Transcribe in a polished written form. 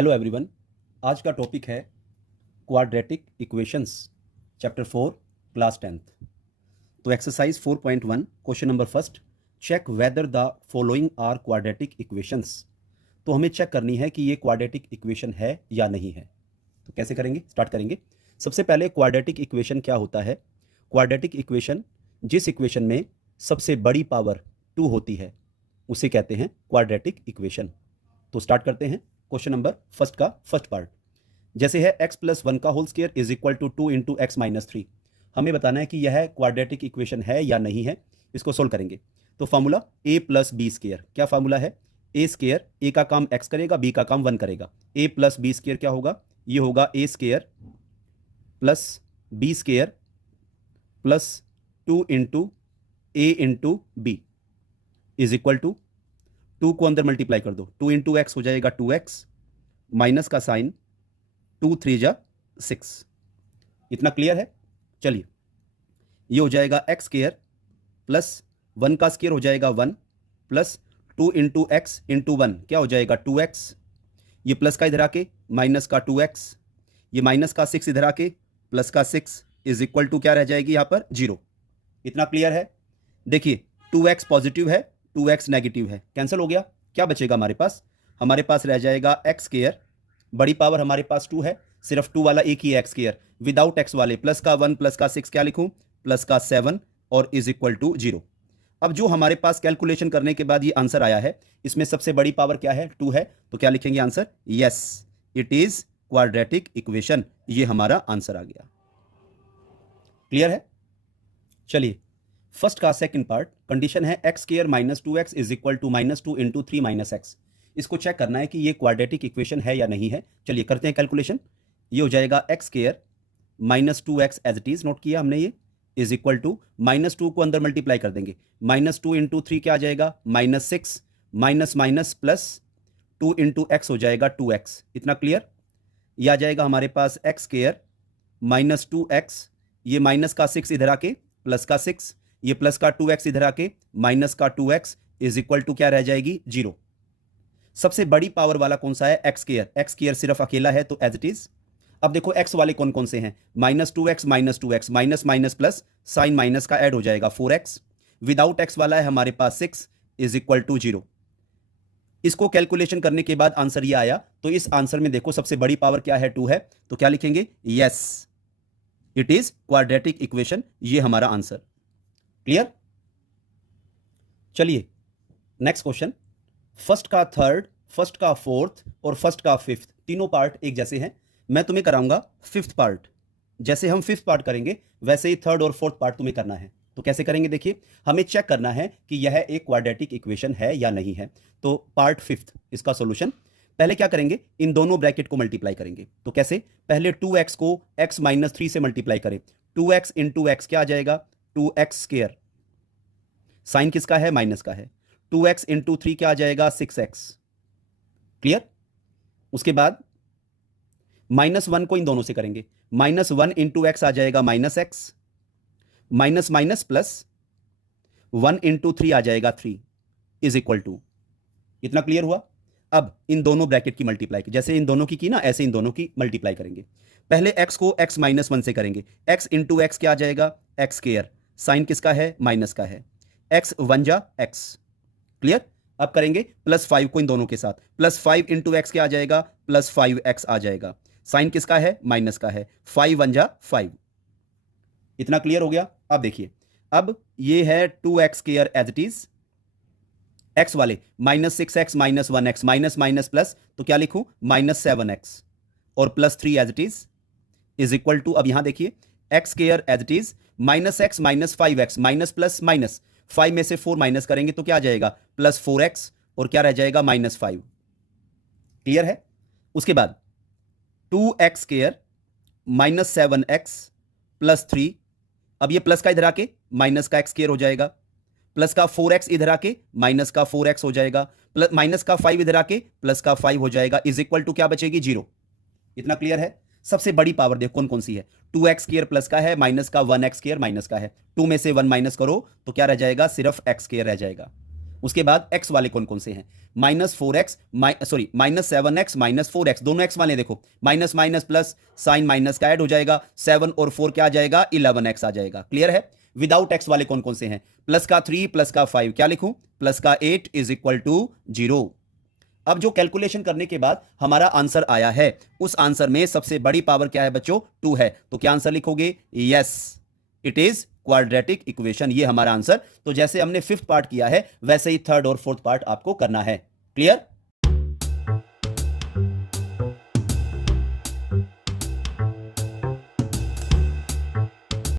Hello everyone. आज का topic है quadratic equations, chapter 4, class 10th। तो exercise 4.1 question number first, check whether the following are quadratic equations. तो हमें check करनी है कि ये क्वाड्रेटिक इक्वेशन है या नहीं है। तो कैसे करेंगे, स्टार्ट करेंगे। सबसे पहले क्वाड्रेटिक इक्वेशन क्या होता है। क्वाड्रेटिक इक्वेशन जिस इक्वेशन में सबसे बड़ी पावर 2 होती है उसे कहते हैं क्वाड्रेटिक इक्वेशन। तो स्टार्ट करते हैं क्वेश्चन नंबर फर्स्ट का फर्स्ट पार्ट। जैसे है x प्लस 1 का whole square is equal to 2 into x minus 3। हमें बताना है कि यह क्वाड्रेटिक इक्वेशन है या नहीं है। इसको सोल्व करेंगे तो formula a plus b square. क्या फॉर्मूला है? a स्क्वायर, a का काम x करेगा, b का काम 1 करेगा। a प्लस बी स्क्वायर क्या होगा? ये होगा a square plus b square plus 2 into a into b is equal to 2 को अंदर मल्टीप्लाई कर दो, 2 इंटू एक्स हो जाएगा 2x, माइनस का साइन 2 3 जा 6। इतना क्लियर है? चलिए, ये हो जाएगा एक्स स्क्वायर प्लस 1 का स्क्वायर हो जाएगा 1 प्लस 2 इंटू एक्स इंटू 1 क्या हो जाएगा 2x। ये प्लस का इधर आके माइनस का 2x, ये माइनस का 6 इधर आके प्लस का 6 इज इक्वल टू क्या रह जाएगी यहाँ पर 0। इतना क्लियर है? देखिए 2x पॉजिटिव है, 2x नेगेटिव है, कैंसिल हो गया। क्या बचेगा हमारे पास? हमारे पास रह जाएगा एक्स स्क्वायर, बड़ी पावर हमारे पास 2 है, सिर्फ 2 वाला एक ही है एक्स स्क्वायर, विदाउट एक्स वाले प्लस का 1 प्लस का 6 क्या लिखूं, प्लस का 7 और इज इक्वल टू 0। अब जो हमारे पास कैलकुलेशन करने के बाद ये आंसर आया है, इसमें सबसे बड़ी पावर क्या है? 2 है। तो क्या लिखेंगे answer? Yes, it is quadratic equation. ये हमारा आंसर आ गया। क्लियर है? चलिए, फर्स्ट का सेकंड पार्ट, कंडीशन है x square minus 2x is equal to minus 2 into 3 minus x. इसको चेक करना है कि ये क्वाड्रेटिक इक्वेशन है या नहीं है। चलिए करते हैं कैलकुलेशन। ये हो जाएगा x square minus 2x as it is, note किया हमने, ये इज इक्वल टू माइनस 2 को अंदर मल्टीप्लाई कर देंगे, माइनस 2 इंटू 3 क्या आ जाएगा minus 6, minus minus plus 2 into x हो जाएगा 2x। इतना क्लियर? यह आ जाएगा हमारे पास एक्स स्क्वायर माइनस 2x, ये माइनस का 6 इधर आके प्लस का 6, ये प्लस का 2x इधर आके माइनस का 2x इज इक्वल टू क्या रह जाएगी 0। सबसे बड़ी पावर वाला कौन सा है? X square. एक्स स्क्वायर सिर्फ अकेला है तो एज इट इज। अब देखो एक्स वाले कौन कौन से हैं, minus 2x minus minus plus sign minus का ऐड हो जाएगा 4x, विदाउट एक्स वाला है हमारे पास 6 इज इक्वल टू 0। इसको कैलकुलेशन करने के बाद आंसर ये आया। तो इस आंसर में देखो सबसे बड़ी पावर क्या है? 2 है। तो क्या लिखेंगे? Yes, it is quadratic equation. ये हमारा आंसर। क्लियर? चलिए नेक्स्ट क्वेश्चन। फर्स्ट का थर्ड, फर्स्ट का फोर्थ और फर्स्ट का फिफ्थ, तीनों पार्ट एक जैसे हैं। मैं तुम्हें कराऊंगा फिफ्थ पार्ट। जैसे हम फिफ्थ पार्ट करेंगे वैसे ही थर्ड और फोर्थ पार्ट तुम्हें करना है। तो कैसे करेंगे? देखिए, हमें चेक करना है कि यह एक क्वाड्रेटिक इक्वेशन है या नहीं है। तो पार्ट फिफ्थ, इसका सॉल्यूशन पहले क्या करेंगे, इन दोनों ब्रैकेट को मल्टीप्लाई करेंगे। तो कैसे? पहले 2x को x माइनस 3 से मल्टीप्लाई करें, 2x इंटू एक्स क्या आ जाएगा 2x स्क्वायर, साइन किसका है? माइनस का है। 2x इंटू 3 क्या आ जाएगा 6x। क्लियर? उसके बाद माइनस 1 को इन दोनों से करेंगे, माइनस 1 इंटू एक्स आ जाएगा minus x, minus minus plus 1 into 3 आ जाएगा 3 इज इक्वल टू। इतना क्लियर हुआ? अब इन दोनों ब्रैकेट की मल्टीप्लाई, जैसे इन दोनों की ना ऐसे इन दोनों की मल्टीप्लाई करेंगे। पहले x को x माइनस 1 से करेंगे, x इंटू एक्स क्या आ जाएगा एक्स स्क्वायर, साइन किसका है? माइनस का है, x 1 जा x। क्लियर? अब करेंगे प्लस 5 को इन दोनों के साथ, प्लस 5 इंटू एक्स क्या आ जाएगा प्लस 5x आ जाएगा, साइन किसका है? माइनस का है, 5 1 जा 5। इतना क्लियर हो गया? अब देखिए, अब ये है 2x square as it is, x वाले minus 6x minus 1x, minus minus plus, तो क्या लिखूं माइनस 7x और plus 3 as it is equal to. अब यहां देखिए x square as it is minus x minus 5x, minus plus minus, 5 में से 4 माइनस करेंगे तो क्या आ जाएगा प्लस 4x और क्या रह जाएगा माइनस 5। क्लियर है? उसके बाद 2x square minus 7x plus 3, अब ये प्लस का इधर आके माइनस का एक्स स्क्वायर हो जाएगा, प्लस का 4x इधर आके माइनस का 4x हो जाएगा, प्लस माइनस का 5 इधर आके प्लस का 5 हो जाएगा, इज इक्वल टू क्या बचेगी 0। इतना क्लियर है? सबसे बड़ी पावर देखो कौन कौन सी है, 2x स्क्वायर प्लस का है, माइनस का 1x स्क्वायर माइनस का है, 2 में से 1 माइनस करो तो क्या रह जाएगा सिर्फ x स्क्वायर रह जाएगा। उसके बाद एक्स वाले कौन कौन से हैं, -4x -7x -4x, दोनों एक्स वाले देखो, minus minus plus, sign minus का ऐड हो जाएगा, 7 और 4 क्या आ जाएगा, 11x आ जाएगा। क्लियर है। विदाउट एक्स वाले कौन कौन से हैं, प्लस का 3 प्लस का 5, क्या लिखूं, प्लस का 8 इज इक्वल टू 0। अब जो कैलकुलेशन करने के बाद हमारा आंसर आया है, उस आंसर में सबसे बड़ी पावर क्या है बच्चों, 2 है। तो क्या आंसर लिखोगे, yes it is quadratic equation, ये हमारा आंसर। तो जैसे हमने 5th पार्ट किया है वैसे ही 3rd और 4th पार्ट आपको करना है। क्लियर।